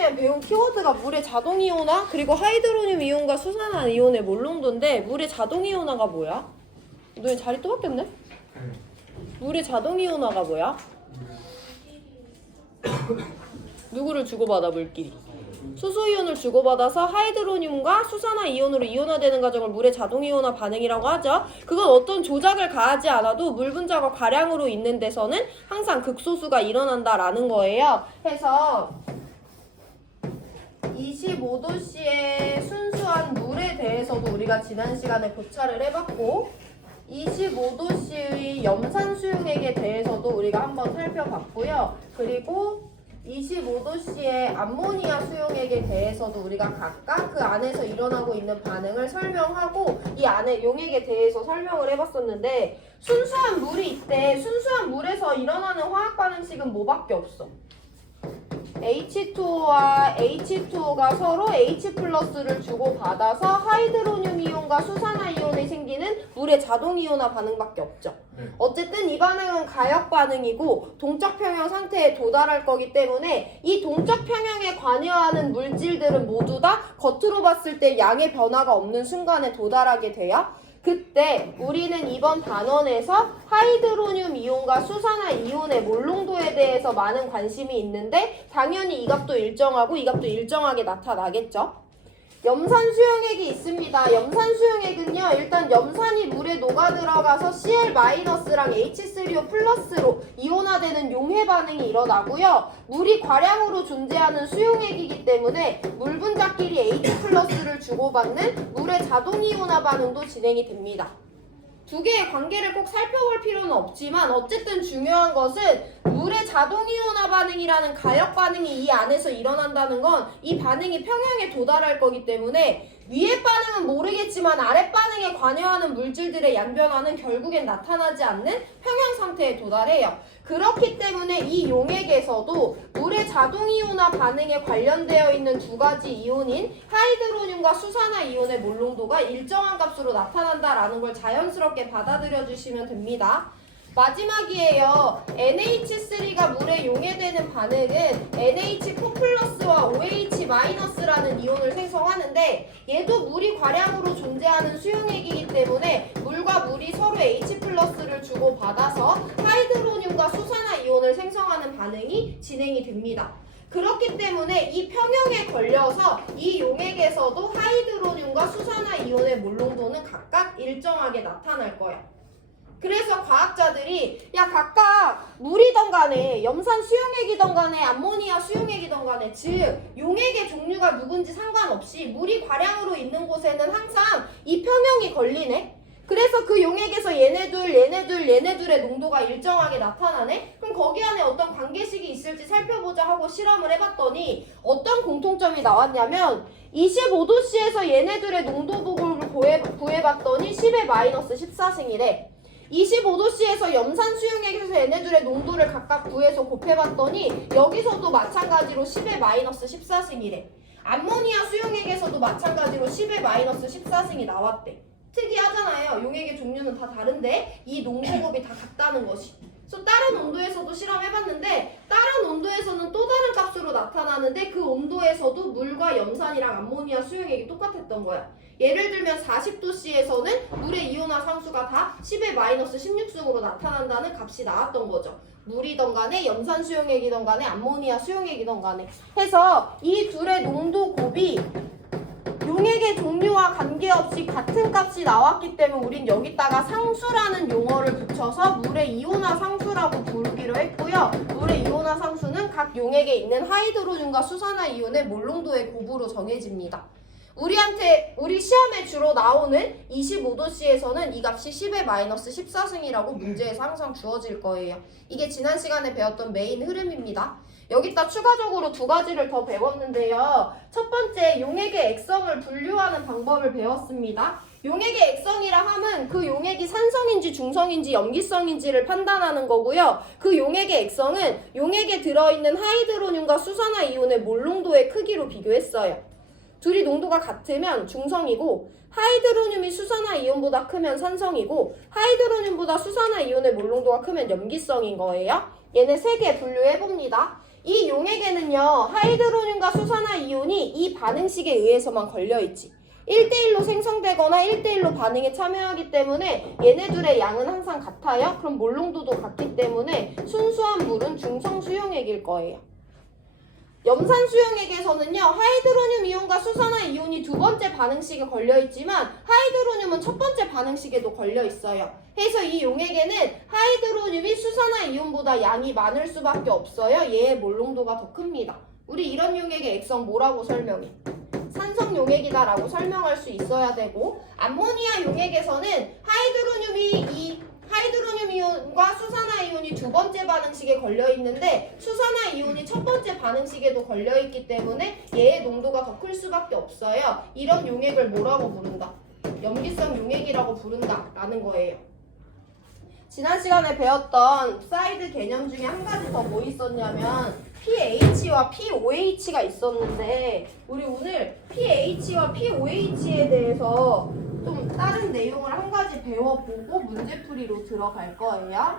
시간에 배운 키워드가 물의 자동이온화 그리고 하이드로늄 이온과 수산화 이온의 몰롱도인데 물의 자동이온화가 뭐야? 너희 자리 또 바뀌었네? 물의 자동이온화가 뭐야? 누구를 주고받아 물끼리? 수소이온을 주고받아서 하이드로늄과 수산화 이온으로 이온화되는 과정을 물의 자동이온화 반응이라고 하죠. 그건 어떤 조작을 가하지 않아도 물 분자가 과량으로 있는 데서는 항상 극소수가 일어난다라는 거예요. 해서 25도씨의 순수한 물에 대해서도 우리가 지난 시간에 고찰을 해봤고 25도씨의 염산 수용액에 대해서도 우리가 한번 살펴봤고요. 그리고 25도씨의 암모니아 수용액에 대해서도 우리가 각각 그 안에서 일어나고 있는 반응을 설명하고 이 안에 용액에 대해서 설명을 해봤었는데 순수한 물이 있대. 순수한 물에서 일어나는 화학 반응식은 뭐밖에 없어? H2O와 H2O가 서로 H 플러스를 주고받아서 하이드로늄 이온과 수산화 이온이 생기는 물의 자동이온화 반응밖에 없죠. 어쨌든 이 반응은 가역 반응이고 동적 평형 상태에 도달할 거기 때문에 이 동적 평형에 관여하는 물질들은 모두 다 겉으로 봤을 때 양의 변화가 없는 순간에 도달하게 돼요. 그때 우리는 이번 단원에서 하이드로늄 이온과 수산화 이온의 몰롱도에 대해서 많은 관심이 있는데 당연히 이 값도 일정하고 이 값도 일정하게 나타나겠죠. 염산 수용액이 있습니다. 염산 수용액은요. 일단 염산이 물에 녹아 들어가서 Cl-랑 H3O 플러스로 이온화되는 용해 반응이 일어나고요. 물이 과량으로 존재하는 수용액이기 때문에 물 분자끼리 H 플러스를 주고받는 물의 자동이온화 반응도 진행이 됩니다. 두 개의 관계를 꼭 살펴볼 필요는 없지만 어쨌든 중요한 것은 물의 자동이온화 반응이라는 가역 반응이 이 안에서 일어난다는 건 이 반응이 평형에 도달할 거기 때문에 위의 반응은 모르겠지만 아래 반응에 관여하는 물질들의 양변화는 결국엔 나타나지 않는 평형 상태에 도달해요. 그렇기 때문에 이 용액에서도 물의 자동이온화 반응에 관련되어 있는 두 가지 이온인 하이드로늄과 수산화 이온의 몰롱도가 일정한 값으로 나타난다라는 걸 자연스럽게 받아들여 주시면 됩니다. 마지막이에요. NH3가 물에 용해되는 반응은 NH4 플러스와 OH 마이너스라는 이온을 생성하는데 얘도 물이 과량으로 존재하는 수용액이기 때문에 물과 물이 서로 H 플러스를 주고받아서 하이드로늄과 수산화 이온을 생성하는 반응이 진행이 됩니다. 그렇기 때문에 이 평형에 걸려서 이 용액에서도 하이드로늄과 수산화 이온의 몰롱도는 각각 일정하게 나타날 거예요. 그래서 과학자들이 야 각각 물이던 간에 염산 수용액이던 간에 암모니아 수용액이던 간에 즉 용액의 종류가 누군지 상관없이 물이 과량으로 있는 곳에는 항상 이 평형이 걸리네. 그래서 그 용액에서 얘네둘의 농도가 일정하게 나타나네? 그럼 거기 안에 어떤 관계식이 있을지 살펴보자 하고 실험을 해봤더니 어떤 공통점이 나왔냐면 25도씨에서 얘네들의 농도복을 구해봤더니 10의 마이너스 14승이래. 25도씨에서 염산 수용액에서 얘네들의 농도를 각각 구해서 곱해봤더니 여기서도 마찬가지로 10의 마이너스 14승이래. 암모니아 수용액에서도 마찬가지로 10의 마이너스 14승이 나왔대. 특이하잖아요. 용액의 종류는 다 다른데 이 농도곱이 다 같다는 것이. 그래서 다른 온도에서도 실험해봤는데 다른 온도에서는 또 다른 값으로 나타나는데 그 온도에서도 물과 염산이랑 암모니아 수용액이 똑같았던 거야. 예를 들면 40도씨에서는 물의 이온화 상수가 다 10의 마이너스 16승으로 나타난다는 값이 나왔던 거죠. 물이던 간에 염산 수용액이던 간에 암모니아 수용액이던 간에 해서 이 둘의 농도 곱이 용액의 종류와 관계없이 같은 값이 나왔기 때문에 우린 여기다가 상수라는 용어를 붙여서 물의 이온화 상수라고 부르기로 했고요. 물의 이온화 상수는 각 용액에 있는 하이드로늄과 수산화 이온의 몰롱도의 곱으로 정해집니다. 우리 시험에 주로 나오는 25도씨에서는 이 값이 10의 마이너스 14승이라고 문제에서 항상 주어질 거예요. 이게 지난 시간에 배웠던 메인 흐름입니다. 여기다 추가적으로 두 가지를 더 배웠는데요. 첫 번째, 용액의 액성을 분류하는 방법을 배웠습니다. 용액의 액성이라 함은 그 용액이 산성인지 중성인지 염기성인지를 판단하는 거고요. 그 용액의 액성은 용액에 들어있는 하이드로늄과 수산화 이온의 몰롱도의 크기로 비교했어요. 둘이 농도가 같으면 중성이고 하이드로늄이 수산화 이온보다 크면 산성이고 하이드로늄보다 수산화 이온의 몰롱도가 크면 염기성인 거예요. 얘네 세 개 분류해봅니다. 이 용액에는요, 하이드로늄과 수산화이온이 이 반응식에 의해서만 걸려있지. 1대1로 생성되거나 1대1로 반응에 참여하기 때문에 얘네들의 양은 항상 같아요. 그럼 몰농도도 같기 때문에 순수한 물은 중성 수용액일 거예요. 염산 수용액에서는요, 하이드로늄 이온과 수산화 이온이 두 번째 반응식에 걸려있지만 하이드로늄은 첫 번째 반응식에도 걸려있어요. 그래서 이 용액에는 하이드로늄이 수산화 이온보다 양이 많을 수밖에 없어요. 얘의 몰농도가 더 큽니다. 우리 이런 용액의 액성 뭐라고 설명해? 산성 용액이다 라고 설명할 수 있어야 되고, 암모니아 용액에서는 하이드로늄 이온과 수산화 이온이 두 번째 반응식에 걸려있는데 수산화 이온이 첫 번째 반응식에도 걸려있기 때문에 얘의 농도가 더 클 수밖에 없어요. 이런 용액을 뭐라고 부른다? 염기성 용액이라고 부른다 라는 거예요. 지난 시간에 배웠던 사이드 개념 중에 한 가지 더 뭐 있었냐면 pH와 pOH가 있었는데 우리 오늘 pH와 pOH에 대해서 좀 다른 내용을 한 가지 배워보고 문제풀이로 들어갈 거예요.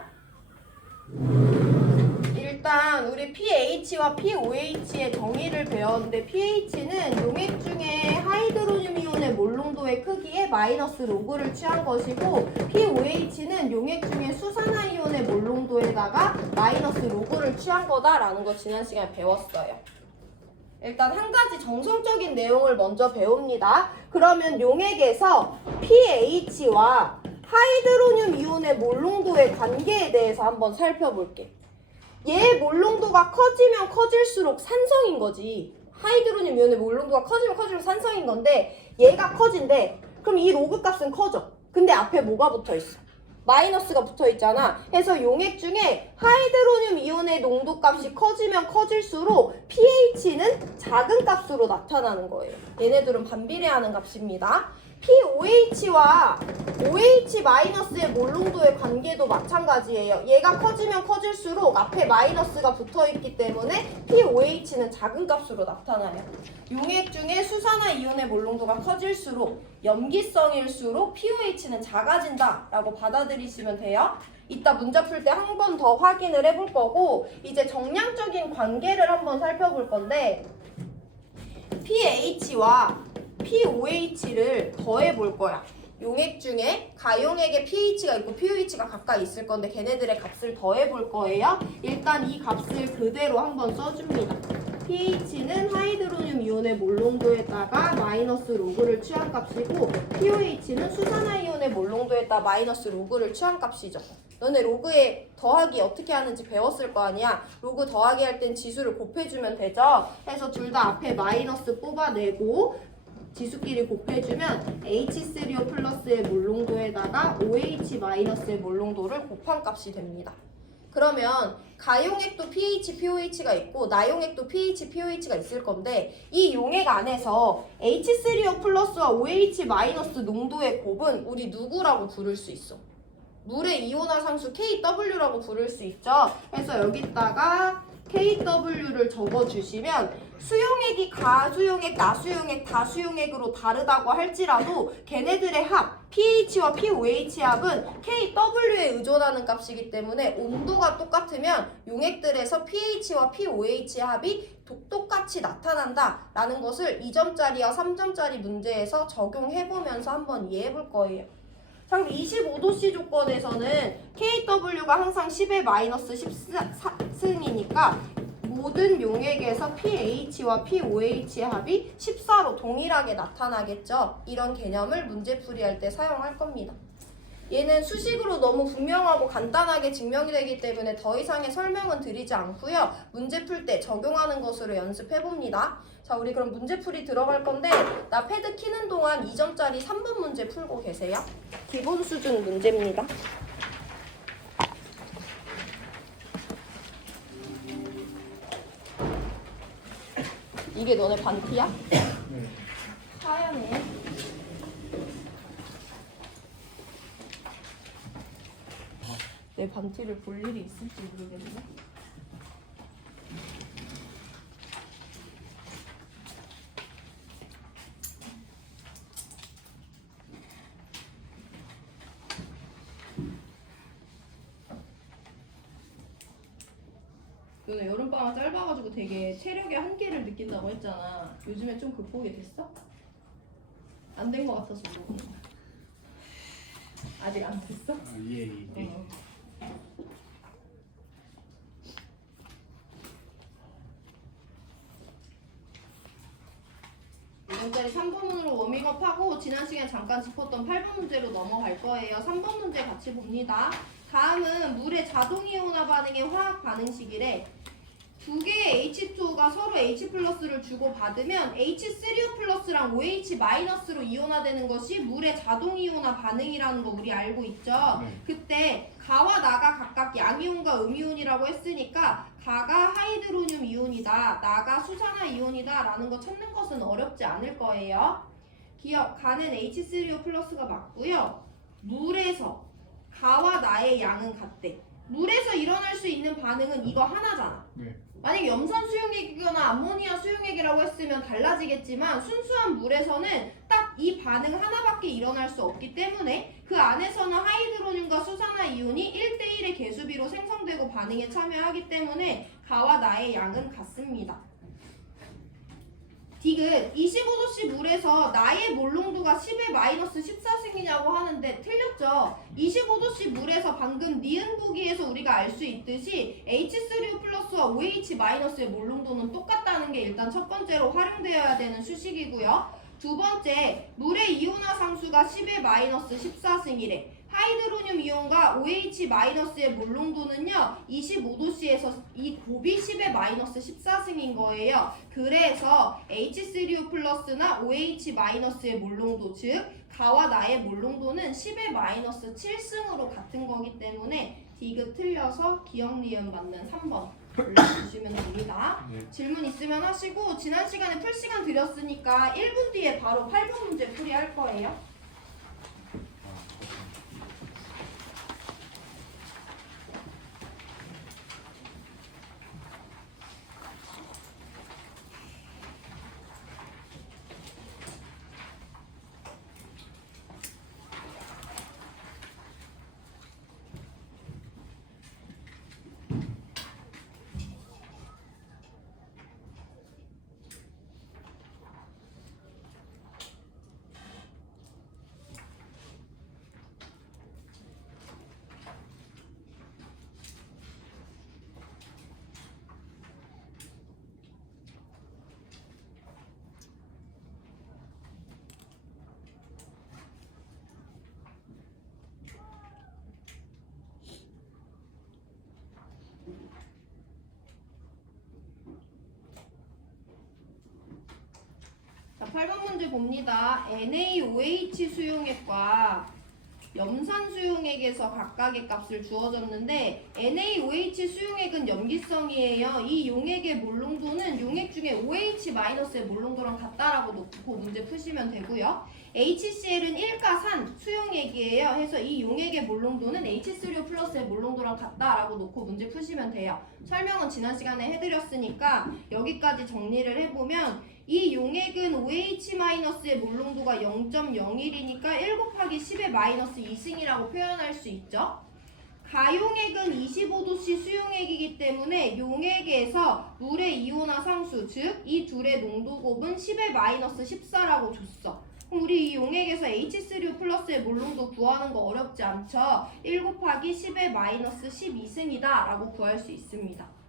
일단 우리 pH와 pOH의 정의를 배웠는데 pH는 용액 중에 하이드로늄 이온의 몰농도의 크기에 마이너스 로그를 취한 것이고 pOH는 용액 중에 수산화 이온의 몰농도에다가 마이너스 로그를 취한 거다라는 거 지난 시간에 배웠어요. 일단 한 가지 정성적인 내용을 먼저 배웁니다. 그러면 용액에서 pH와 하이드로늄 이온의 몰농도의 관계에 대해서 한번 살펴볼게. 얘의 몰농도가 커지면 커질수록 산성인 거지. 하이드로늄 이온의 몰농도가 커지면 커질수록 산성인 건데 얘가 커진대. 그럼 이 로그 값은 커져. 근데 앞에 뭐가 붙어 있어? 마이너스가 붙어 있잖아. 그래서 용액 중에 하이드로늄 이온의 농도 값이 커지면 커질수록 pH는 작은 값으로 나타나는 거예요. 얘네들은 반비례하는 값입니다. pOH와 OH-의 몰농도의 관계도 마찬가지예요. 얘가 커지면 커질수록 앞에 마이너스가 붙어있기 때문에 pOH는 작은 값으로 나타나요. 용액 중에 수산화 이온의 몰농도가 커질수록 염기성일수록 pOH는 작아진다 라고 받아들이시면 돼요. 이따 문제 풀 때 한 번 더 확인을 해볼 거고 이제 정량적인 관계를 한번 살펴볼 건데 pH와 pOH를 더해 볼 거야. 용액 중에 가용액의 pH가 있고 pOH가 각각 있을 건데 걔네들의 값을 더해 볼 거예요. 일단 이 값을 그대로 한번 써줍니다. pH는 하이드로늄 이온의 몰농도에다가 마이너스 로그를 취한 값이고 pOH는 수산화 이온의 몰농도에다가 마이너스 로그를 취한 값이죠. 너네 로그에 더하기 어떻게 하는지 배웠을 거 아니야. 로그 더하기 할 땐 지수를 곱해주면 되죠. 그래서 둘 다 앞에 마이너스 뽑아내고 지수끼리 곱해주면 H3O 플러스의 몰농도에다가 OH-의 몰농도를 곱한 값이 됩니다. 그러면 가용액도 pH, pOH가 있고 나용액도 pH, pOH가 있을 건데 이 용액 안에서 H3O 플러스와 OH- 농도의 곱은 우리 누구라고 부를 수 있어? 물의 이온화 상수 KW라고 부를 수 있죠. 그래서 여기다가 KW를 적어주시면 수용액이 가수용액, 나수용액, 다수용액으로 다르다고 할지라도 걔네들의 합, pH와 pOH의 합은 KW에 의존하는 값이기 때문에 온도가 똑같으면 용액들에서 pH와 pOH의 합이 똑같이 나타난다라는 것을 2점짜리와 3점짜리 문제에서 적용해보면서 한번 이해해볼 거예요. 그럼 25도씨 조건에서는 KW가 항상 10의 마이너스 14승이니까 모든 용액에서 pH와 pOH의 합이 14로 동일하게 나타나겠죠. 이런 개념을 문제풀이할 때 사용할 겁니다. 얘는 수식으로 너무 분명하고 간단하게 증명이 되기 때문에 더 이상의 설명은 드리지 않고요. 문제 풀 때 적용하는 것으로 연습해봅니다. 자, 우리 그럼 문제풀이 들어갈 건데 나 패드 키는 동안 2점짜리 3번 문제 풀고 계세요. 기본 수준 문제입니다. 이게 너네 반티야? 하얀네. 내 반티를 볼 일이 있을지 모르겠네. 너네 여름방학 짧아가지고 되게 체력의 한계를 느낀다고 했잖아. 요즘에 좀 극복이 됐어? 안 된 것 같아서 물어보는 거야. 아직 안 됐어? 예. 이번 달에 3번문으로 워밍업하고 지난 시간에 잠깐 짚었던 8번 문제로 넘어갈 거예요. 3번 문제 같이 봅니다. 다음은 물의 자동이온화 반응의 화학 반응식이래. 두 개의 H2O가 서로 H+를 주고받으면 H3O+랑 OH-로 이온화되는 것이 물의 자동이온화 반응이라는 거 우리 알고 있죠? 그때 가와 나가 각각 양이온과 음이온이라고 했으니까 가가 하이드로늄 이온이다, 나가 수산화 이온이다 라는 거 찾는 것은 어렵지 않을 거예요. 기억, 가는 H3O+가 맞고요. 물에서 가와 나의 양은 같대. 물에서 일어날 수 있는 반응은 이거 하나잖아. 만약 염산 수용액이거나 암모니아 수용액이라고 했으면 달라지겠지만 순수한 물에서는 딱 이 반응 하나밖에 일어날 수 없기 때문에 그 안에서는 하이드로늄과 수산화 이온이 1대1의 개수비로 생성되고 반응에 참여하기 때문에 가와 나의 양은 같습니다. 디귿 25도씨 물에서 나의 몰농도가 10의 마이너스 14승이냐고 하는데 틀렸죠. 25도씨 물에서 방금 니은 보기에서 우리가 알 수 있듯이 H3O 플러스와 OH-의 몰농도는 똑같다는 게 일단 첫 번째로 활용되어야 되는 수식이고요. 두 번째, 물의 이온화 상수가 10의 마이너스 14승이래. 하이드로늄 이온과 OH-의 몰농도는요 25도씨에서 이 곱이 10의 마이너스 14승인 거예요. 그래서 H3O 플러스나 OH-의 몰농도 즉 가와 나의 몰농도는 10의 마이너스 7승으로 같은 거기 때문에 디귿 틀려서 기억 니은 맞는 3번 올려주시면 됩니다. 질문 있으면 하시고 지난 시간에 풀 시간 드렸으니까 1분 뒤에 바로 8번 문제 풀이할 거예요. 자, 8번 문제 봅니다. NaOH 수용액과 염산 수용액에서 각각의 값을 주어졌는데 NaOH 수용액은 염기성이에요. 이 용액의 몰농도는 용액 중에 OH-의 몰농도랑 같다라고 놓고 문제 푸시면 되고요. HCl은 일가산 수용액이에요. 해서 이 용액의 몰농도는 H3O+의 몰농도랑 같다라고 놓고 문제 푸시면 돼요. 설명은 지난 시간에 해드렸으니까 여기까지 정리를 해보면 이 용액은 OH-의 몰농도가 0.01이니까 1 곱하기 10의 마이너스 2승이라고 표현할 수 있죠. 가용액은 25도씨 수용액이기 때문에 용액에서 물의 이온화 상수, 즉 이 둘의 농도 곱은 10의 마이너스 14라고 줬어. 그럼 우리 이 용액에서 H3O+의 몰농도 구하는 거 어렵지 않죠? 1 곱하기 10의 마이너스 12승이다 라고 구할 수 있습니다.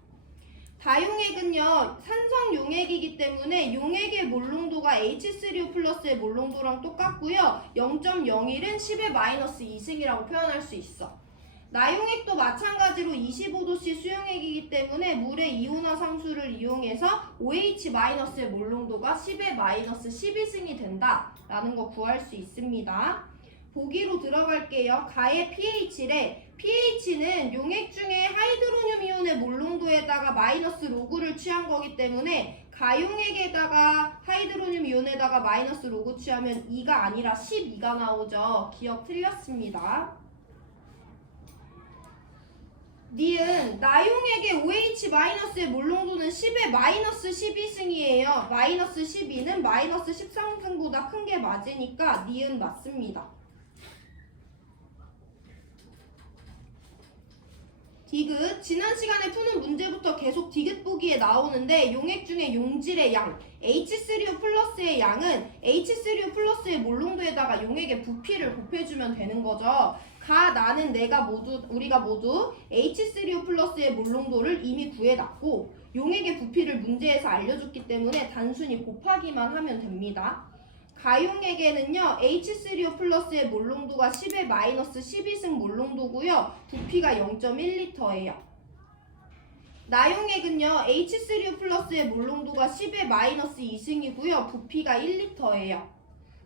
다용액은요 산성 용액이기 때문에 용액의 몰농도가 H3O+의 몰농도랑 똑같고요. 0.01은 10의 마이너스 2승이라고 표현할 수 있어. 나용액도 마찬가지로 25도씨 수용액이기 때문에 물의 이온화 상수를 이용해서 OH-의 몰농도가 10의 마이너스 12승이 된다라는 거 구할 수 있습니다. 보기로 들어갈게요. 가의 pH래. pH는 용액 중에 하이드로늄 이온의 몰농도에다가 마이너스 로그를 취한 거기 때문에 가용액에다가 하이드로늄 이온에다가 마이너스 로그 취하면 2가 아니라 12가 나오죠. 기억 틀렸습니다. 니은 나용액의 OH-의 몰농도는 10의 마이너스 12승이에요. 마이너스 12는 마이너스 13승보다 큰 게 맞으니까 니은 맞습니다. 디귿. 지난 시간에 푸는 문제부터 계속 디귿 보기에 나오는데 용액 중에 용질의 양 H3O 플러스의 양은 H3O 플러스의 몰농도에다가 용액의 부피를 곱해주면 되는 거죠. 나는 우리가 모두 H3O 플러스의 몰농도를 이미 구해놨고 용액의 부피를 문제에서 알려줬기 때문에 단순히 곱하기만 하면 됩니다. 가용액에는요 H3O 플러스의 몰농도가 10의 마이너스 12승 몰농도고요. 부피가 0.1L예요. 나용액은요 H3O 플러스의 몰농도가 10의 마이너스 2승이고요. 부피가 1L예요.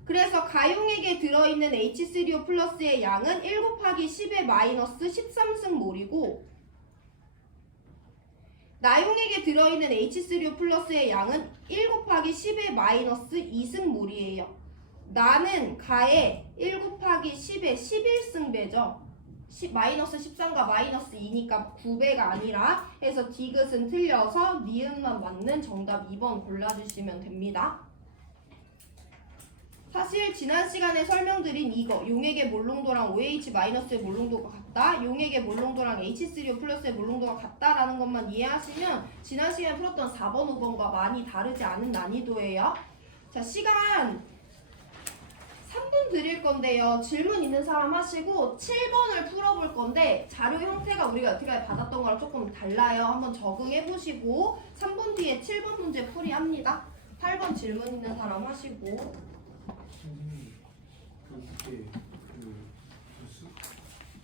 그래서 가용액에 들어있는 H3O 플러스의 양은 1 곱하기 10의 마이너스 13승 몰이고 나용액에 들어있는 H3O 플러스의 양은 1 곱하기 10의 마이너스 2승 몰이에요. 나는 가에 1 곱하기 10의 11승배죠. 마이너스 13과 마이너스 2니까 9배가 아니라 해서 디귿은 틀려서 니은만 맞는 정답 2번 골라주시면 됩니다. 사실 지난 시간에 설명드린 이거 용액의 몰농도랑 OH-의 몰농도가 같다, 용액의 몰농도랑 H3O 플러스의 몰농도가 같다라는 것만 이해하시면 지난 시간에 풀었던 4번, 5번과 많이 다르지 않은 난이도예요. 자, 시간 3분 드릴 건데요. 질문 있는 사람 하시고 7번을 풀어볼 건데 자료 형태가 우리가 여태까지 받았던 거랑 조금 달라요. 한번 적응해보시고 3분 뒤에 7번 문제 풀이합니다. 8번 질문 있는 사람 하시고 그때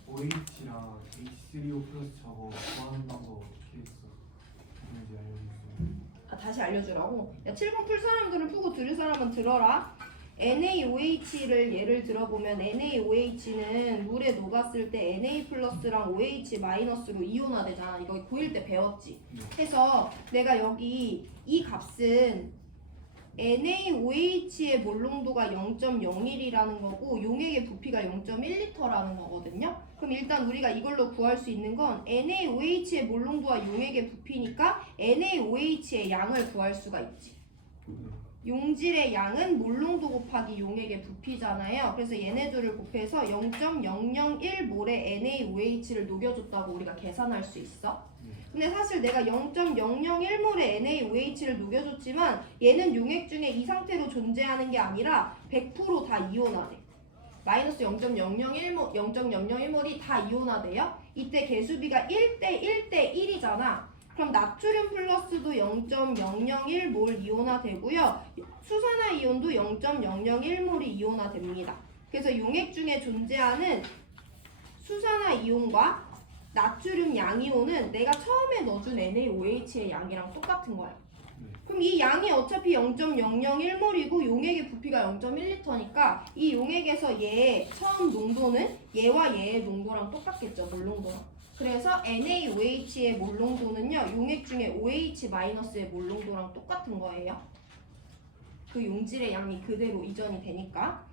OH랑 H3O 플러스 저거 구하는 방법 어떻게 했는지 알려주세요. 다시 알려주라고? 야, 7번 풀 사람들은 푸고 들을 사람은 들어라. NaOH를 예를 들어보면 NaOH는 물에 녹았을 때 Na 플러스랑 OH 마이너스로 이온화되잖아. 이거 고1 때 배웠지? 해서 내가 여기 이 값은 NaOH의 몰농도가 0.01이라는 거고 용액의 부피가 0.1L라는 거거든요. 그럼 일단 우리가 이걸로 구할 수 있는 건 NaOH의 몰농도와 용액의 부피니까 NaOH의 양을 구할 수가 있지. 용질의 양은 몰농도 곱하기 용액의 부피잖아요. 그래서 얘네들을 곱해서 0.001몰의 NaOH를 녹여줬다고 우리가 계산할 수 있어. 근데 사실 내가 0.001몰의 NaOH를 녹여줬지만 얘는 용액 중에 이 상태로 존재하는 게 아니라 100% 다 이온화돼. 마이너스 0.001몰이 다 이온화돼요. 이때 개수비가 1대 1이잖아. 그럼 나트륨 플러스도 0.001몰 이온화되고요. 수산화이온도 0.001몰이 이온화됩니다. 그래서 용액 중에 존재하는 수산화이온과 나트륨 양이온은 내가 처음에 넣어준 NaOH의 양이랑 똑같은 거야. 그럼 이 양이 어차피 0.001몰이고 용액의 부피가 0.1L니까 이 용액에서 얘의 처음 농도는 얘와 얘의 농도랑 똑같겠죠. 몰농도랑. 그래서 NaOH의 몰농도는요. 용액 중에 OH-의 몰농도랑 똑같은 거예요. 그 용질의 양이 그대로 이전이 되니까.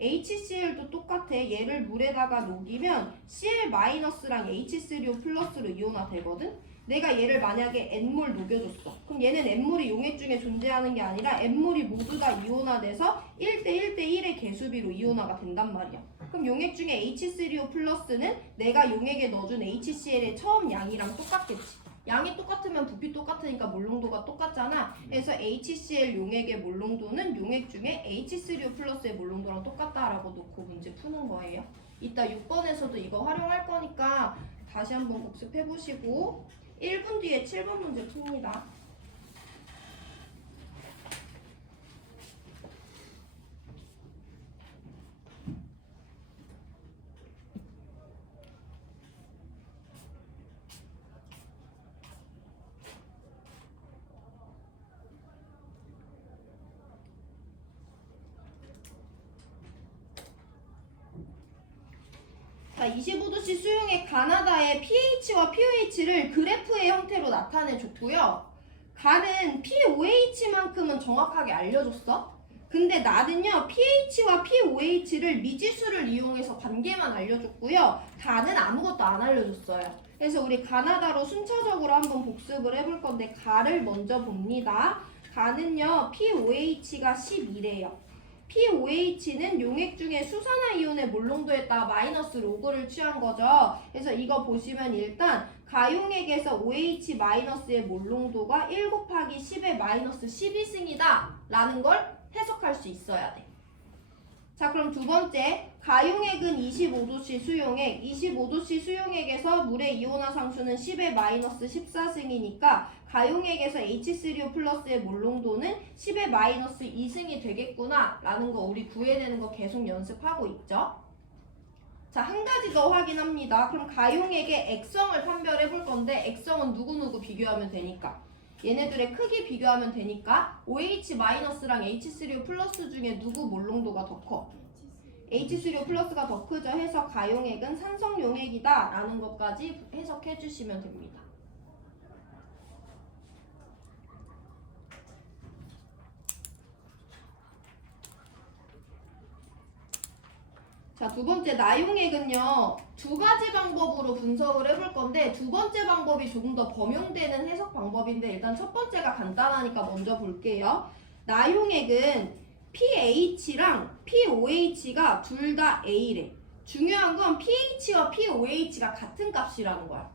HCl도 똑같아. 얘를 물에다가 녹이면 Cl-랑 H3O 플러스로 이온화되거든? 내가 얘를 만약에 N몰 녹여줬어. 그럼 얘는 N몰이 용액 중에 존재하는 게 아니라 N몰이 모두 다 이온화돼서 1대 1의 개수비로 이온화가 된단 말이야. 그럼 용액 중에 H3O 플러스는 내가 용액에 넣어준 HCl의 처음 양이랑 똑같겠지. 양이 똑같으면 부피 똑같으니까 몰농도가 똑같잖아. 그래서 HCl 용액의 몰농도는 용액 중에 H3O 플러스의 몰농도랑 똑같다라고 놓고 문제 푸는 거예요. 이따 6번에서도 이거 활용할 거니까 다시 한번 복습해보시고 1분 뒤에 7번 문제 풉니다. 자, 25도씨 수용액 가나다의 pH와 pOH를 그래프의 형태로 나타내줬고요. 가는 pOH만큼은 정확하게 알려줬어. 근데 나는요 pH와 pOH를 미지수를 이용해서 관계만 알려줬고요. 가는 아무것도 안 알려줬어요. 그래서 우리 가나다로 순차적으로 한번 복습을 해볼 건데 가를 먼저 봅니다. 가는요 pOH가 11이에요. pOH는 용액 중에 수산화이온의 몰농도에다가 마이너스 로그를 취한 거죠. 그래서 이거 보시면 일단 가용액에서 OH-의 몰 농도가 1 곱하기 10의 마이너스 12승이다 라는 걸 해석할 수 있어야 돼. 자, 그럼 두 번째, 가용액은 25도씨 수용액, 25도씨 수용액에서 물의 이온화 상수는 10의 마이너스 14승이니까 가용액에서 H3O 플러스의 몰 농도는 10의 마이너스 2승이 되겠구나 라는 거 우리 구해내는 거 계속 연습하고 있죠. 자, 한 가지 더 확인합니다. 그럼 가용액의 액성을 판별해 볼 건데 액성은 누구누구 비교하면 되니까 얘네들의 크기 비교하면 되니까 OH-랑 H3O 플러스 중에 누구 몰 농도가 더 커? H3O 플러스가 더 크죠. 해서 가용액은 산성용액이다 라는 것까지 해석해 주시면 됩니다. 자, 두 번째 나용액은요. 두 가지 방법으로 분석을 해볼 건데 두 번째 방법이 조금 더 범용되는 해석 방법인데 일단 첫 번째가 간단하니까 먼저 볼게요. 나용액은 pH랑 pOH가 둘 다 A래. 중요한 건 pH와 pOH가 같은 값이라는 거야.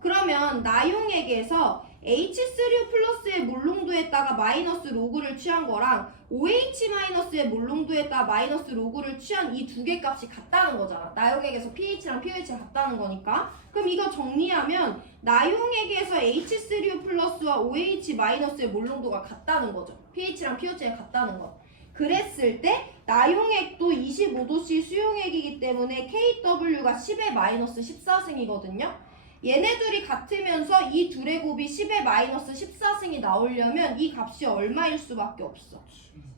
그러면 나용액에서 H3O 플러스의 몰 농도에다가 마이너스 로그를 취한 거랑 OH-의 몰 농도에다가 마이너스 로그를 취한 이 두 개 값이 같다는 거잖아. 나용액에서 pH랑 pOH가 같다는 거니까. 그럼 이거 정리하면 나용액에서 H3O 플러스와 OH-의 몰 농도가 같다는 거죠. pH랑 pOH가 같다는 거. 그랬을 때 나용액도 25도씨 수용액이기 때문에 KW가 10의 마이너스 14승이거든요. 얘네들이 같으면서 이 둘의 곱이 10의 마이너스 14승이 나오려면 이 값이 얼마일 수밖에 없어?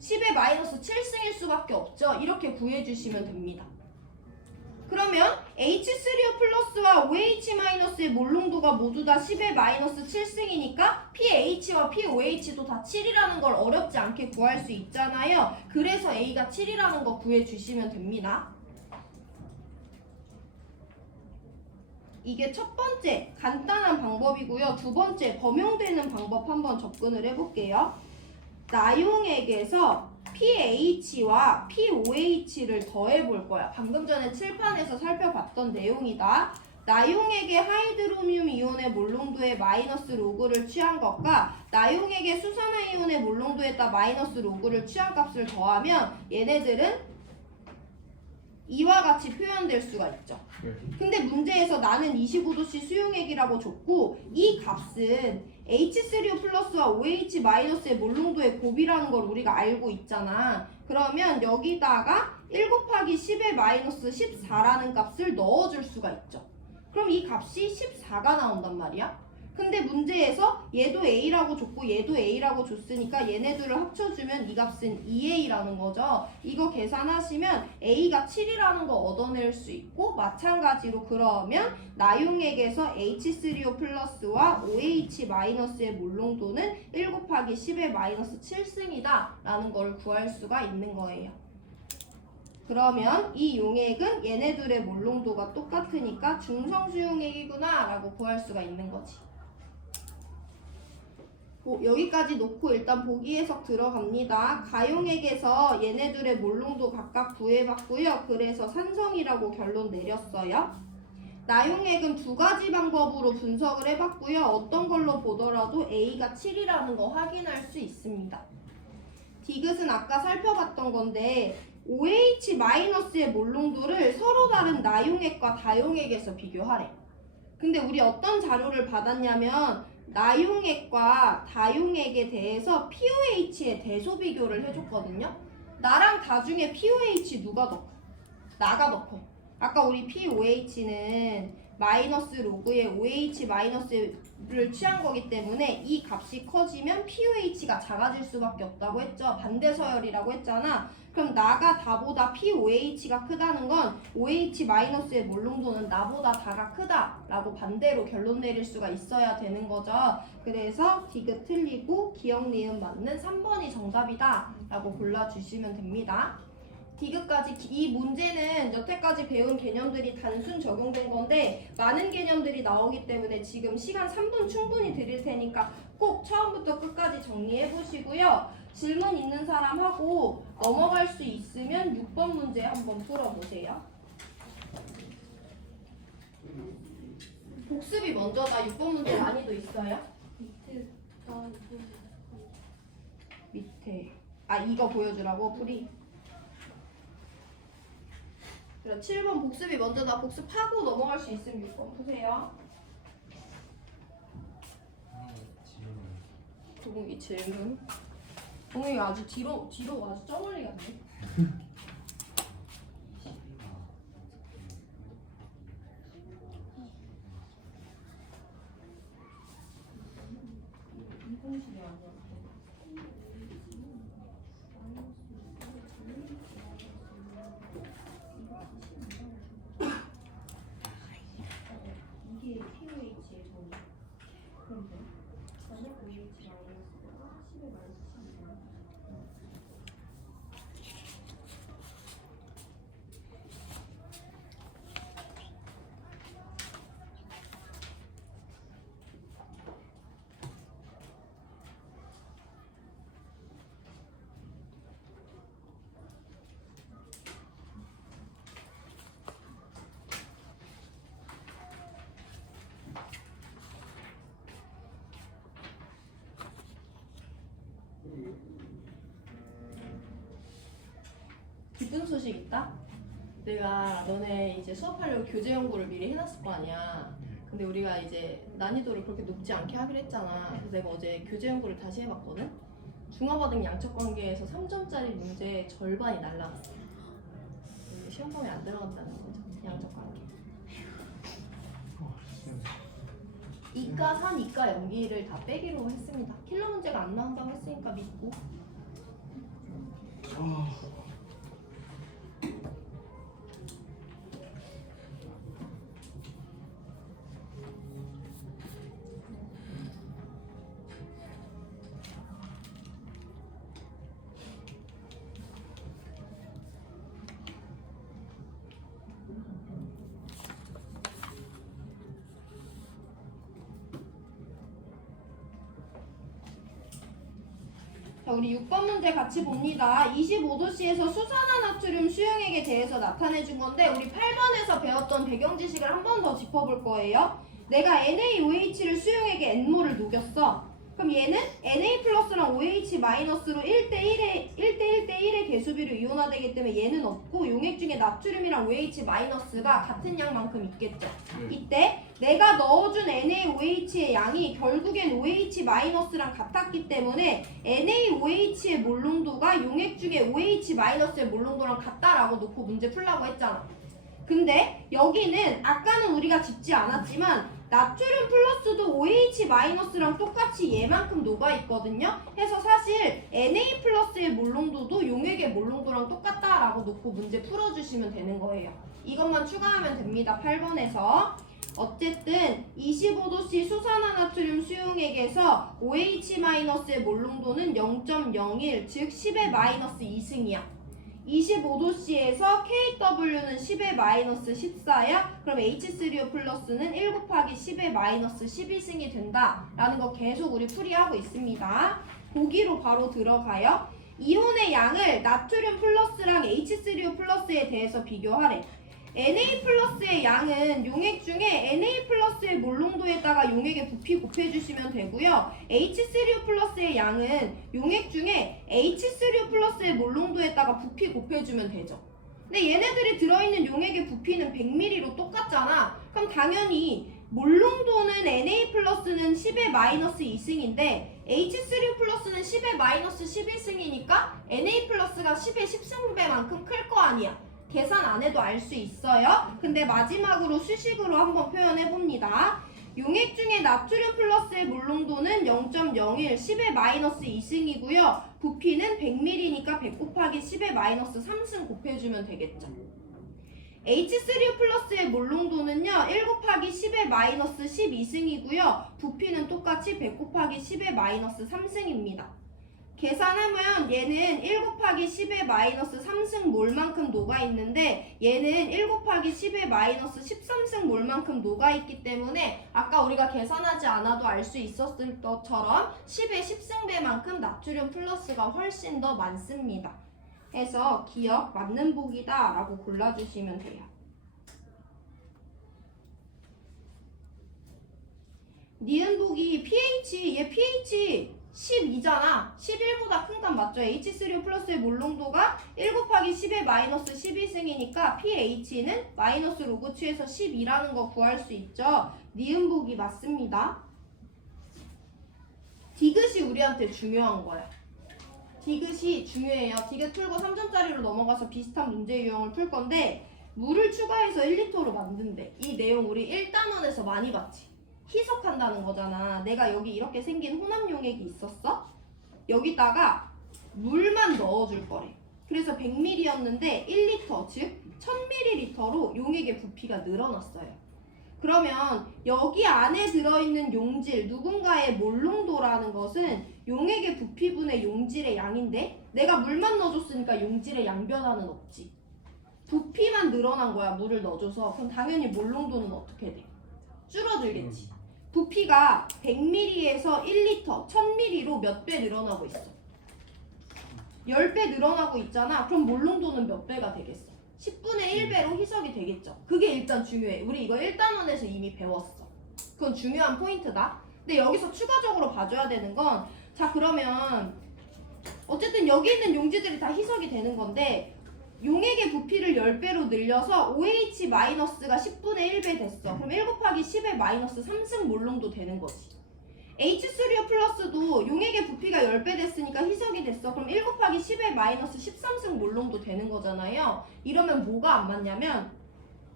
10의 마이너스 7승일 수밖에 없죠. 이렇게 구해주시면 됩니다. 그러면 H3O 플러스와 OH-의 몰 농도가 모두 다 10의 마이너스 7승이니까 pH와 pOH도 다 7이라는 걸 어렵지 않게 구할 수 있잖아요. 그래서 A가 7이라는 거 구해주시면 됩니다. 이게 첫 번째 간단한 방법이고요. 두 번째 범용되는 방법 한번 접근을 해볼게요. 나용액에서 pH와 pOH를 더해볼 거야. 방금 전에 칠판에서 살펴봤던 내용이다. 나용액의 하이드로늄 이온의 몰 농도에 마이너스 로그를 취한 것과 나용액의 수산화이온의 몰 농도에다 마이너스 로그를 취한 값을 더하면 얘네들은 이와 같이 표현될 수가 있죠. 근데 문제에서 나는 25도씨 수용액이라고 줬고 이 값은 H3O 플러스와 OH-의 몰 농도의 곱이라는 걸 우리가 알고 있잖아. 그러면 여기다가 1 곱하기 10의 마이너스 14라는 값을 넣어줄 수가 있죠. 그럼 이 값이 14가 나온단 말이야. 근데 문제에서 얘도 A라고 줬고 얘도 A라고 줬으니까 얘네들을 합쳐주면 이 값은 2A라는 거죠. 이거 계산하시면 A가 7이라는 거 얻어낼 수 있고 마찬가지로 그러면 나용액에서 H3O 플러스와 OH-의 몰 농도는 1 곱하기 10의 마이너스 7승이다 라는 걸 구할 수가 있는 거예요. 그러면 이 용액은 얘네들의 몰 농도가 똑같으니까 중성수용액이구나 라고 구할 수가 있는 거지. 여기까지 놓고 일단 보기 해석 들어갑니다. 가용액에서 얘네들의 몰 농도 각각 구해봤고요. 그래서 산성이라고 결론 내렸어요. 나용액은 두 가지 방법으로 분석을 해봤고요. 어떤 걸로 보더라도 A가 7이라는 거 확인할 수 있습니다. 디귿은 아까 살펴봤던 건데 OH-의 몰 농도를 서로 다른 나용액과 다용액에서 비교하래. 근데 우리 어떤 자료를 받았냐면 나용액과 다용액에 대해서 pOH의 대소 비교를 해줬거든요. 나랑 다 중에 pOH 누가 더 커? 나가 더 커. 아까 우리 pOH는 마이너스 로그의 OH-를 취한 거기 때문에 이 값이 커지면 pOH가 작아질 수밖에 없다고 했죠. 반대 서열이라고 했잖아. 그럼 나가 다보다 pOH가 크다는 건 OH-의 몰 농도는 나보다 다가 크다라고 반대로 결론 내릴 수가 있어야 되는 거죠. 그래서 디귿 틀리고 기억 니은 맞는 3번이 정답이다 라고 골라주시면 됩니다. 디귿까지 이 문제는 여태까지 배운 개념들이 단순 적용된 건데 많은 개념들이 나오기 때문에 지금 시간 3분 충분히 드릴 테니까 꼭 처음부터 끝까지 정리해 보시고요. 질문 있는 사람 하고 넘어갈 수 있으면 6번 문제 한번 풀어보세요. 복습이 먼저다. 6번 문제 난이도 있어요? 밑에. 아, 이거 보여주라고 풀이. 그래, 7번 복습이 먼저다. 복습하고 넘어갈 수 있으면 6번 푸세요. 도공이 질문. 도공이 아주 뒤로 아주 저 멀리 갔네. 이공식이 아니야. 이게 pOH의 정의. 그런데 만약 OH 마이너스가 10의 마이너스 10이면 기쁜 소식 있다? 내가 너네 이제 수업하려고 교재 연구를 미리 해놨을 거 아니야. 근데 우리가 이제 난이도를 그렇게 높지 않게 하기로 했잖아. 그래서 내가 어제 교재 연구를 다시 해봤거든? 중화받은 양측관계에서 3점짜리 문제 절반이 날라갔어. 시험범위 안 들어간다는 거죠. 양측관계. 이과, 산, 이과, 연기를 다 빼기로 했습니다. 킬러 문제가 안 나온다고 했으니까 믿고. 자, 우리 6번 문제 같이 봅니다. 25도씨에서 수산화나트륨 수용액에 대해서 나타내 준 건데 우리 8번에서 배웠던 배경 지식을 한 번 더 짚어볼 거예요. 내가 NaOH를 수용액에 N모를 녹였어. 그럼 얘는 Na 플러스랑 OH 마이너스로 1대1의 개수비로 이온화되기 때문에 얘는 없고 용액 중에 나트륨이랑 OH 마이너스가 같은 양만큼 있겠죠. 이때 내가 넣어준 NaOH의 양이 결국엔 OH 마이너스랑 같았기 때문에 NaOH의 몰농도가 용액 중에 OH 마이너스의 몰농도랑 같다라고 놓고 문제 풀라고 했잖아. 근데 여기는 아까는 우리가 짚지 않았지만 나트륨 플러스도 OH 마이너스랑 똑같이 얘만큼 녹아있거든요. 해서 사실 Na 플러스의 몰농도도 용액의 몰농도랑 똑같다라고 놓고 문제 풀어주시면 되는 거예요. 이것만 추가하면 됩니다. 8번에서. 어쨌든 25도씨 수산화나트륨 수용액에서 OH 마이너스의 몰농도는 0.01, 즉 10의 마이너스 2승이야. 25도씨에서 KW는 10의 마이너스 14야. 그럼 H3O 플러스는 1 곱하기 10의 마이너스 12승이 된다라는 거 계속 우리 풀이하고 있습니다. 보기로 바로 들어가요. 이온의 양을 나트륨 플러스랑 H3O 플러스에 대해서 비교하래. Na 플러스의 양은 용액 중에 Na 플러스의 몰농도에다가 용액의 부피 곱해주시면 되고요. H3O 플러스의 양은 용액 중에 H3O 플러스의 몰농도에다가 부피 곱해주면 되죠. 근데 얘네들이 들어있는 용액의 부피는 100ml로 똑같잖아. 그럼 당연히 몰농도는 Na 플러스는 10의 마이너스 2승인데 H3O 플러스는 10의 마이너스 11승이니까 Na 플러스가 10의 10승배만큼 클 거 아니야. 계산 안 해도 알 수 있어요. 근데 마지막으로 수식으로 한번 표현해봅니다. 용액 중에 나트륨 플러스의 몰농도는 0.01, 10의 마이너스 2승이고요. 부피는 100ml니까 100 곱하기 10의 마이너스 3승 곱해주면 되겠죠. H3O 플러스의 몰농도는요 1 곱하기 10의 마이너스 12승이고요. 부피는 똑같이 100 곱하기 10의 마이너스 3승입니다. 계산하면 얘는 1 곱하기 10의 마이너스 3승 몰만큼 녹아있는데 얘는 1 곱하기 10의 마이너스 13승 몰만큼 녹아있기 때문에 아까 우리가 계산하지 않아도 알 수 있었을 것처럼 10의 10승배만큼 나트륨 플러스가 훨씬 더 많습니다. 해서 기억 맞는 보기다 라고 골라주시면 돼요. 니은복이 pH, 얘 pH 12잖아. 11보다 큰 값 맞죠? H3O 플러스의 몰롱도가 1 곱하기 10의 마이너스 12승이니까 pH는 마이너스 로그 취해서 12라는 거 구할 수 있죠? 니은복이 맞습니다. 디귿이 우리한테 중요한 거야. 디귿이 중요해요. 디귿 풀고 3점짜리로 넘어가서 비슷한 문제 유형을 풀 건데 물을 추가해서 1리터로 만든대. 이 내용 우리 1단원에서 많이 봤지? 희석한다는 거잖아. 내가 여기 이렇게 생긴 혼합 용액이 있었어? 여기다가 물만 넣어줄 거래. 그래서 100ml였는데 1리터, 즉 1000ml로 용액의 부피가 늘어났어요. 그러면 여기 안에 들어있는 용질, 누군가의 몰롱도라는 것은 용액의 부피분의 용질의 양인데 내가 물만 넣어줬으니까 용질의 양 변화는 없지. 부피만 늘어난 거야, 물을 넣어줘서. 그럼 당연히 몰롱도는 어떻게 돼? 줄어들겠지. 부피가 100ml에서 1리터, 1000ml로 몇 배 늘어나고 있어? 10배 늘어나고 있잖아. 그럼 몰롱도는 몇 배가 되겠어? 10분의 1배로 희석이 되겠죠. 그게 일단 중요해. 우리 이거 1단원에서 이미 배웠어. 그건 중요한 포인트다. 근데 여기서 추가적으로 봐줘야 되는 건, 자 그러면 어쨌든 여기 있는 용지들이 다 희석이 되는 건데 용액의 부피를 10배로 늘려서 OH-가 10분의 1배 됐어. 그럼 1 곱하기 10의 마이너스 3승 몰롱도 되는 거지. H3O 플러스도 용액의 부피가 10배 됐으니까 희석이 됐어. 그럼 1 곱하기 10의 마이너스 13승 몰롱도 되는 거잖아요. 이러면 뭐가 안 맞냐면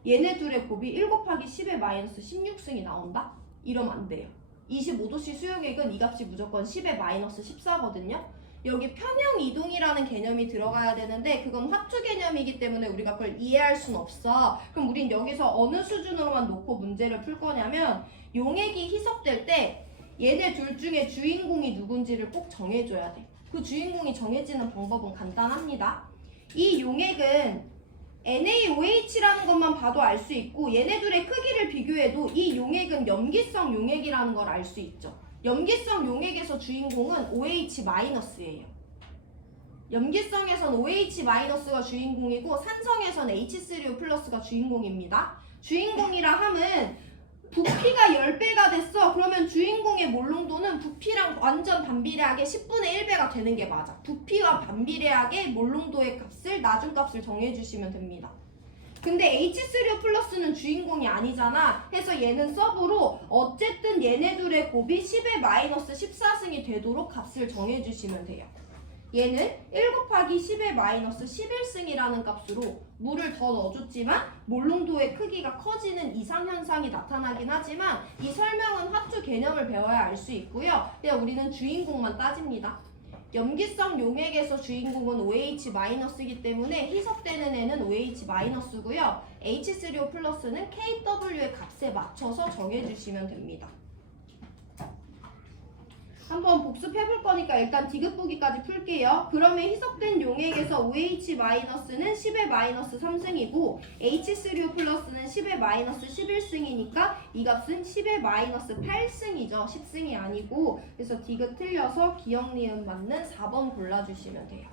얘네 둘의 곱이 1 곱하기 10의 마이너스 16승이 나온다? 이러면 안 돼요. 25도씨 수용액은 이 값이 무조건 10의 마이너스 14거든요. 여기 편형 이동이라는 개념이 들어가야 되는데 그건 화투 개념이기 때문에 우리가 그걸 이해할 순 없어. 그럼 우린 여기서 어느 수준으로만 놓고 문제를 풀 거냐면 용액이 희석될 때 얘네 둘 중에 주인공이 누군지를 꼭 정해줘야 돼. 그 주인공이 정해지는 방법은 간단합니다. 이 용액은 NaOH라는 것만 봐도 알 수 있고 얘네 둘의 크기를 비교해도 이 용액은 염기성 용액이라는 걸 알 수 있죠. 염기성 용액에서 주인공은 OH-예요. 염기성에선 OH-가 주인공이고 산성에선 H3O 플러스가 주인공입니다. 주인공이라 함은 부피가 10배가 됐어. 그러면 주인공의 몰롱도는 부피랑 완전 반비례하게 10분의 1배가 되는 게 맞아. 부피와 반비례하게 몰롱도의 값을, 나중값을 정해주시면 됩니다. 근데 H3O 플러스는 주인공이 아니잖아. 해서 얘는 서브로 어쨌든 얘네들의 곱이 10의 마이너스 14승이 되도록 값을 정해주시면 돼요. 얘는 1 곱하기 10의 마이너스 11승이라는 값으로 물을 더 넣어줬지만 몰롱도의 크기가 커지는 이상현상이 나타나긴 하지만 이 설명은 화투 개념을 배워야 알 수 있고요. 그냥 우리는 주인공만 따집니다. 염기성 용액에서 주인공은 OH-이기 때문에 희석되는 애는 OH-고요. H3O 플러스는 KW의 값에 맞춰서 정해주시면 됩니다. 한번 복습해볼 거니까 일단 디귿 보기까지 풀게요. 그러면 희석된 용액에서 OH-는 10의 마이너스 3승이고 H3O 플러스는 10의 마이너스 11승이니까 이 값은 10의 마이너스 8승이죠. 10승이 아니고. 그래서 디귿 틀려서 기억 니은 맞는 4번 골라주시면 돼요.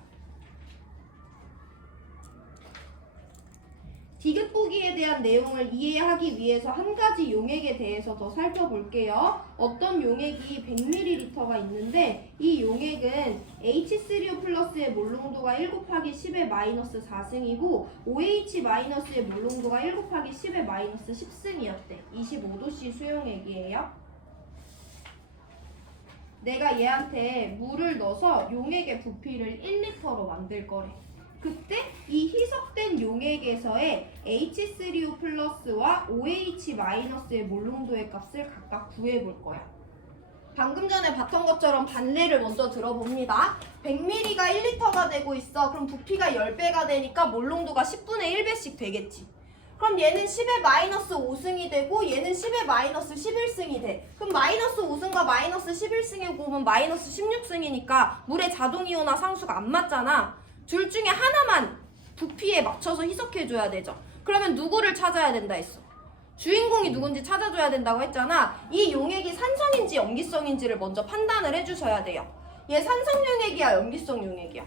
디귿 보기에 대한 내용을 이해하기 위해서 한 가지 용액에 대해서 더 살펴볼게요. 어떤 용액이 100ml가 있는데 이 용액은 H3O 플러스의 몰롱도가 1 곱하기 10의 마이너스 4승이고 OH-의 몰롱도가 1 곱하기 10의 마이너스 10승이었대. 25도씨 수용액이에요. 내가 얘한테 물을 넣어서 용액의 부피를 1리터로 만들 거래. 그때 이 희석된 용액에서의 H3O 플러스와 OH-의 몰롱도의 값을 각각 구해볼 거야. 방금 전에 봤던 것처럼 반례를 먼저 들어봅니다. 100ml가 1리터가 되고 있어. 그럼 부피가 10배가 되니까 몰롱도가 10분의 1배씩 되겠지. 그럼 얘는 10의 마이너스 5승이 되고 얘는 10의 마이너스 11승이 돼. 그럼 마이너스 5승과 마이너스 11승의 곱은 마이너스 16승이니까 물의 자동이온화 상수가 안 맞잖아. 둘 중에 하나만 부피에 맞춰서 희석해줘야 되죠. 그러면 누구를 찾아야 된다 했어? 주인공이 누군지 찾아줘야 된다고 했잖아. 이 용액이 산성인지 염기성인지를 먼저 판단을 해주셔야 돼요. 얘 산성 용액이야, 염기성 용액이야?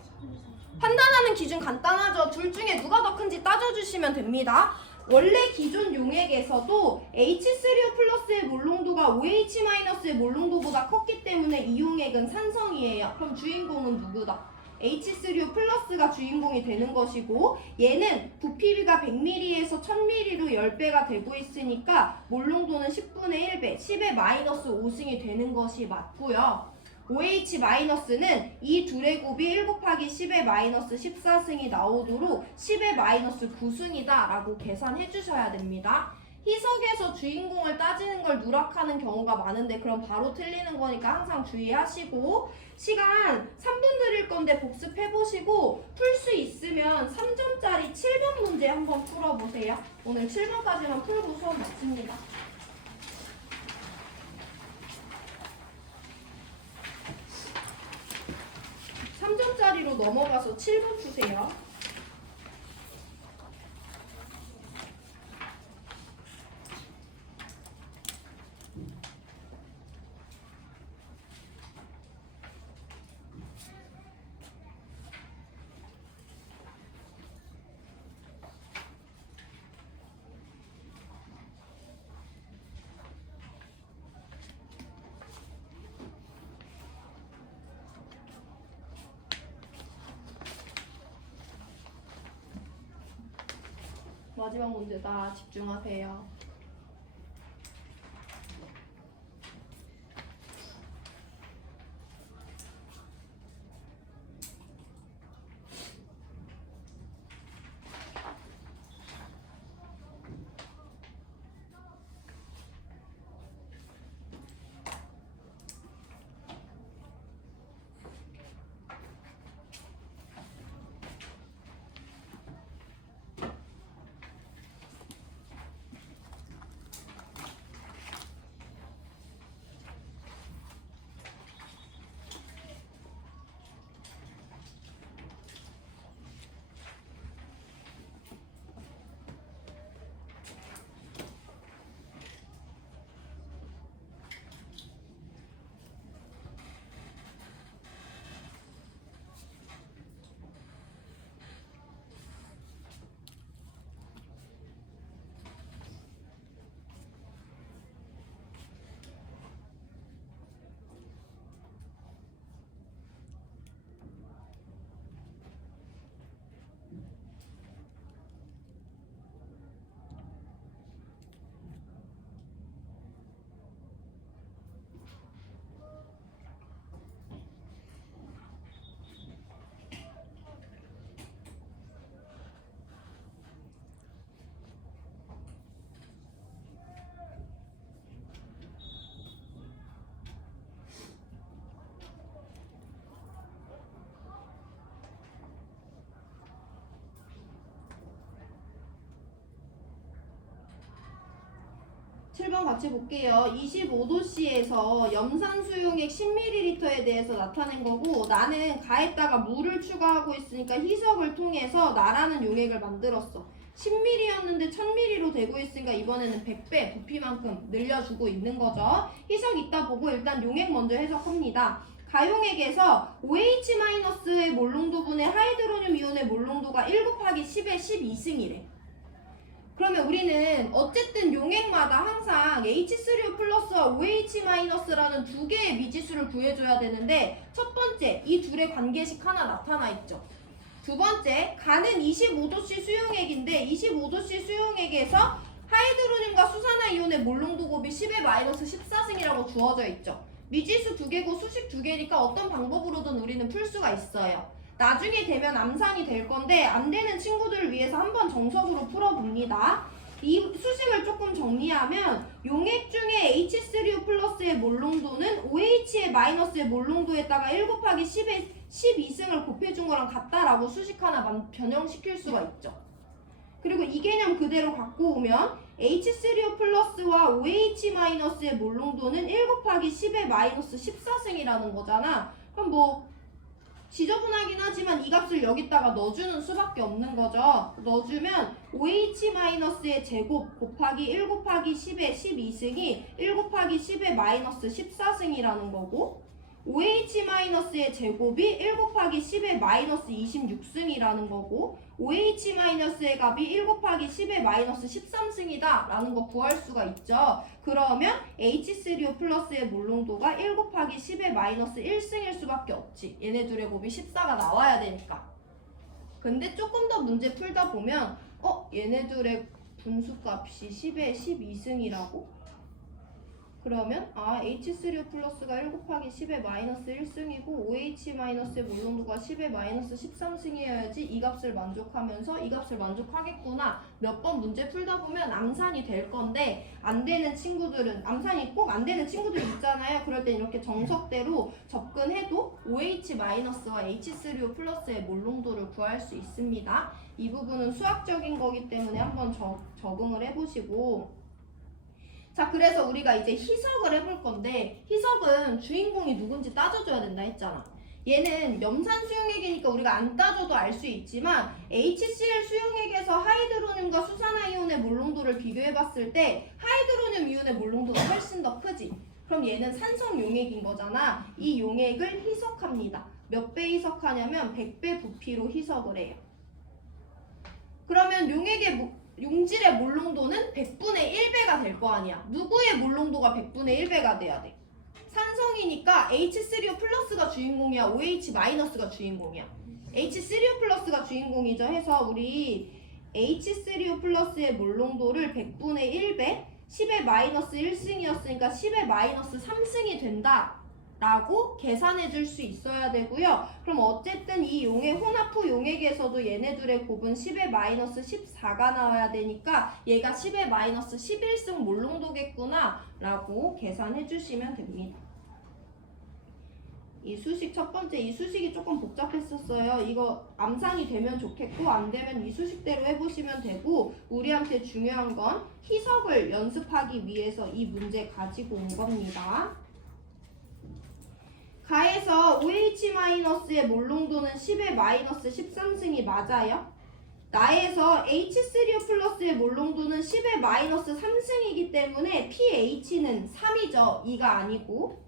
판단하는 기준 간단하죠. 둘 중에 누가 더 큰지 따져주시면 됩니다. 원래 기존 용액에서도 H3O 플러스의 몰롱도가 몰롱도가 OH-의 몰롱도보다 컸기 때문에 이용액은 산성이에요. 그럼 주인공은 누구다? H3O 플러스가 주인공이 되는 것이고, 얘는 부피가 100ml에서 1000ml로 10배가 되고 있으니까 몰롱도는 10분의 1배, 10의 마이너스 5승이 되는 것이 맞고요. OH-는 이 둘의 곱이 1 곱하기 10의 마이너스 14승이 나오도록 10의 마이너스 9승이다 라고 계산해 주셔야 됩니다. 희석에서 주인공을 따지는 걸 누락하는 경우가 많은데 그럼 바로 틀리는 거니까 항상 주의하시고, 시간 3분 드릴 건데 복습해보시고 풀 수 있으면 3점짜리 7번 문제 한번 풀어보세요. 오늘 7번까지만 풀고 수업 마칩니다. 3점짜리로 넘어가서 7번 푸세요. 마지막 문제다. 집중하세요. (7번) 같이 볼게요. 25도씨에서 염산 수용액 10ml에 대해서 나타낸 거고, 나는 가에다가 물을 추가하고 있으니까 희석을 통해서 나라는 용액을 만들었어. 10ml였는데 1000ml로 되고 있으니까 이번에는 100배 부피만큼 늘려주고 있는 거죠. 희석 이따 보고 일단 용액 먼저 해석합니다. 가용액에서 OH-의 몰롱도분의 하이드로늄 이온의 몰롱도가 1 곱하기 10의 12승이래. 그러면 우리는 어쨌든 용액마다 항상 H3O 플러스와 OH-라는 두 개의 미지수를 구해줘야 되는데, 첫 번째, 이 둘의 관계식 하나 나타나 있죠. 두 번째, 가는 25도씨 수용액인데 25도씨 수용액에서 하이드로늄과 수산화이온의 몰롱도 곱이 10의 마이너스 14승이라고 주어져 있죠. 미지수 두 개고 수식 두 개니까 어떤 방법으로든 우리는 풀 수가 있어요. 나중에 되면 암산이 될 건데 안 되는 친구들을 위해서 한번 정석으로 풀어봅니다. 이 수식을 조금 정리하면 용액 중에 H3O 플러스의 몰롱도는 OH의 마이너스의 몰롱도에다가 1 곱하기 10의 12승을 곱해준 거랑 같다라고 수식 하나 변형시킬 수가 있죠. 그리고 이 개념 그대로 갖고 오면 H3O 플러스와 OH 마이너스의 몰롱도는 1 곱하기 10의 마이너스 14승이라는 거잖아. 그럼 뭐 지저분하긴 하지만 이 값을 여기다가 넣어주는 수밖에 없는 거죠. 넣어주면 OH-의 제곱 곱하기 1 곱하기 10의 12승이 1 곱하기 10의 마이너스 14승이라는 거고, OH-의 제곱이 1 곱하기 10의 마이너스 26승이라는 거고 OH-의 값이 1 곱하기 10의 마이너스 13승이다 라는 거 구할 수가 있죠. 그러면 H3O 플러스의 몰농도가 1 곱하기 10의 마이너스 1승일 수밖에 없지. 얘네 둘의 곱이 14가 나와야 되니까. 근데 조금 더 문제 풀다 보면 얘네 둘의 분수값이 10의 12승이라고? 그러면 H3O 플러스가 1 곱하기 10의 마이너스 1승이고 OH-의 몰농도가 10의 마이너스 13승이어야지 이 값을 만족하면서 이 값을 만족하겠구나. 몇 번 문제 풀다 보면 암산이 될 건데 안 되는 친구들은 암산이 꼭 안 되는 친구들 있잖아요. 그럴 땐 이렇게 정석대로 접근해도 OH-와 H3O 플러스의 몰농도를 구할 수 있습니다. 이 부분은 수학적인 거기 때문에 한번 적응을 해보시고 자, 그래서 우리가 이제 희석을 해볼 건데 희석은 주인공이 누군지 따져줘야 된다 했잖아. 얘는 염산 수용액이니까 우리가 안 따져도 알 수 있지만 HCl 수용액에서 하이드로늄과 수산화이온의 몰농도를 비교해봤을 때 하이드로늄 이온의 몰농도가 훨씬 더 크지. 그럼 얘는 산성 용액인 거잖아. 이 용액을 희석합니다. 몇 배 희석하냐면 100배 부피로 희석을 해요. 그러면 용질의 몰농도는 100분의 1배가 될 거 아니야. 누구의 몰농도가 100분의 1배가 돼야 돼? 산성이니까 H3O 플러스가 주인공이야, OH-가 주인공이야. H3O 플러스가 주인공이죠. 해서 우리 H3O 플러스의 몰농도를 100분의 1배 10의 마이너스 1승이었으니까 10의 마이너스 3승이 된다 라고 계산해 줄 수 있어야 되고요. 그럼 어쨌든 이 혼합후 용액에서도 얘네들의 곱은 10의 마이너스 14가 나와야 되니까 얘가 10의 마이너스 11승 몰농도겠구나 라고 계산해 주시면 됩니다. 이 수식 첫 번째 이 수식이 조금 복잡했었어요. 이거 암산이 되면 좋겠고 안 되면 이 수식대로 해보시면 되고 우리한테 중요한 건 희석을 연습하기 위해서 이 문제 가지고 온 겁니다. 가에서 OH-의 몰농도는 10의 마이너스 13승이 맞아요? 나에서 H3O 플러스의 몰농도는 10의 마이너스 3승이기 때문에 pH는 3이죠. 2가 아니고.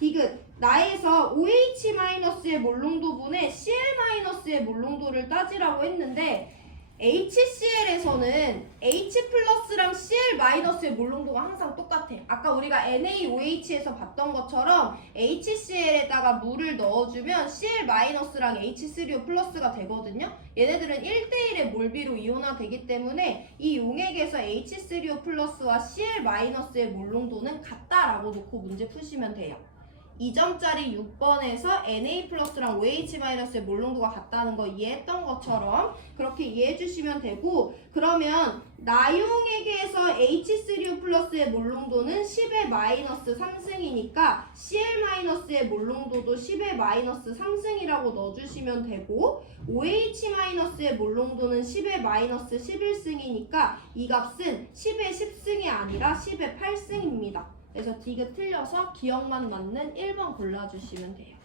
디귿 나에서 OH-의 몰농도분의 Cl-의 몰농도를 따지라고 했는데 HCl에서는 H 플러스랑 Cl-의 몰농도가 항상 똑같아. 아까 우리가 NaOH에서 봤던 것처럼 HCl에다가 물을 넣어주면 Cl-랑 H3O 플러스가 되거든요. 얘네들은 1대1의 몰비로 이온화되기 때문에 이 용액에서 H3O 플러스와 Cl-의 몰농도는 같다라고 놓고 문제 푸시면 돼요. 2점짜리 6번에서 Na 플러스랑 OH-의 몰농도가 같다는 거 이해했던 것처럼 그렇게 이해해 주시면 되고 그러면 나용액에서 H3O 플러스의 몰농도는 10의 마이너스 3승이니까 Cl-의 몰농도도 10의 마이너스 3승이라고 넣어주시면 되고 OH-의 몰농도는 10의 마이너스 11승이니까 이 값은 10의 10승이 아니라 10의 8승입니다. 그래서 디귿 틀려서 기억만 맞는 1번 골라주시면 돼요.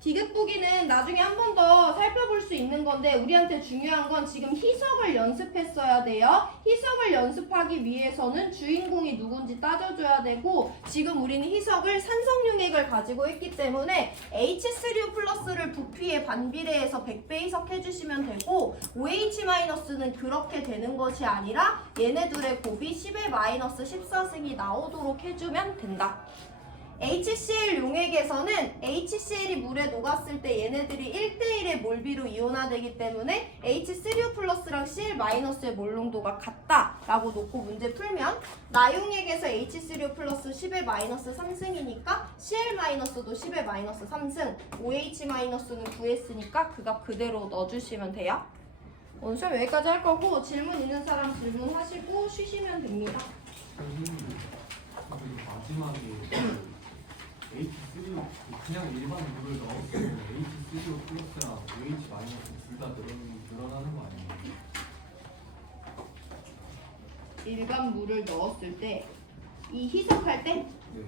디귿 보기는 나중에 한 번 더 살펴볼 수 있는 건데 우리한테 중요한 건 지금 희석을 연습했어야 돼요. 희석을 연습하기 위해서는 주인공이 누군지 따져줘야 되고 지금 우리는 희석을 산성용액을 가지고 있기 때문에 H3O 플러스를 부피에 반비례해서 100배 희석해주시면 되고 OH-는 그렇게 되는 것이 아니라 얘네들의 곱이 10의 마이너스 14승이 나오도록 해주면 된다. HCl 용액에서는 HCl이 물에 녹았을 때 얘네들이 1대1의 몰비로 이온화되기 때문에 H3O 플러스랑 Cl-의 몰농도가 같다라고 놓고 문제 풀면 나용액에서 H3O 플러스 10의 마이너스 3승이니까 Cl-도 10의 마이너스 3승 OH-는 구했으니까 그 값 그대로 넣어주시면 돼요. 오늘 수업 여기까지 할 거고 질문 있는 사람 질문하시고 쉬시면 됩니다. 마지막에 H3O 그냥 일반 물을 넣었으면 H3O 플러스랑 OH- 둘 다 늘어나는 거 아니에요? 일반 물을 넣었을 때 이 희석할 때 네.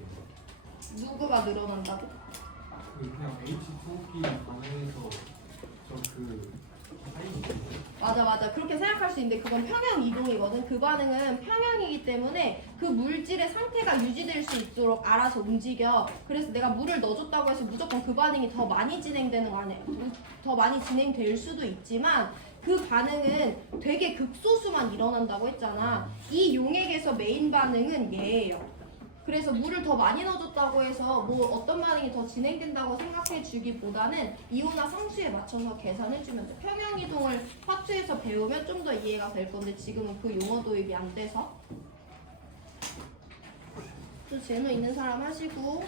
누구가 늘어난다고? 그냥 H2끼리 반응해서 맞아. 그렇게 생각할 수 있는데 그건 평형 이동이거든. 그 반응은 평형이기 때문에 그 물질의 상태가 유지될 수 있도록 알아서 움직여. 그래서 내가 물을 넣어줬다고 해서 무조건 그 반응이 더 많이 진행되는 거 아니야. 더 많이 진행될 수도 있지만 그 반응은 되게 극소수만 일어난다고 했잖아. 이 용액에서 메인 반응은 얘예요. 그래서 물을 더 많이 넣어줬다고 해서 뭐 어떤 반응이 더 진행된다고 생각해 주기보다는 이온화 상수에 맞춰서 계산해 주면 돼. 평형 이동을 파트에서 배우면 좀 더 이해가 될 건데 지금은 그 용어 도입이 안 돼서. 또 재능 있는 사람 하시고.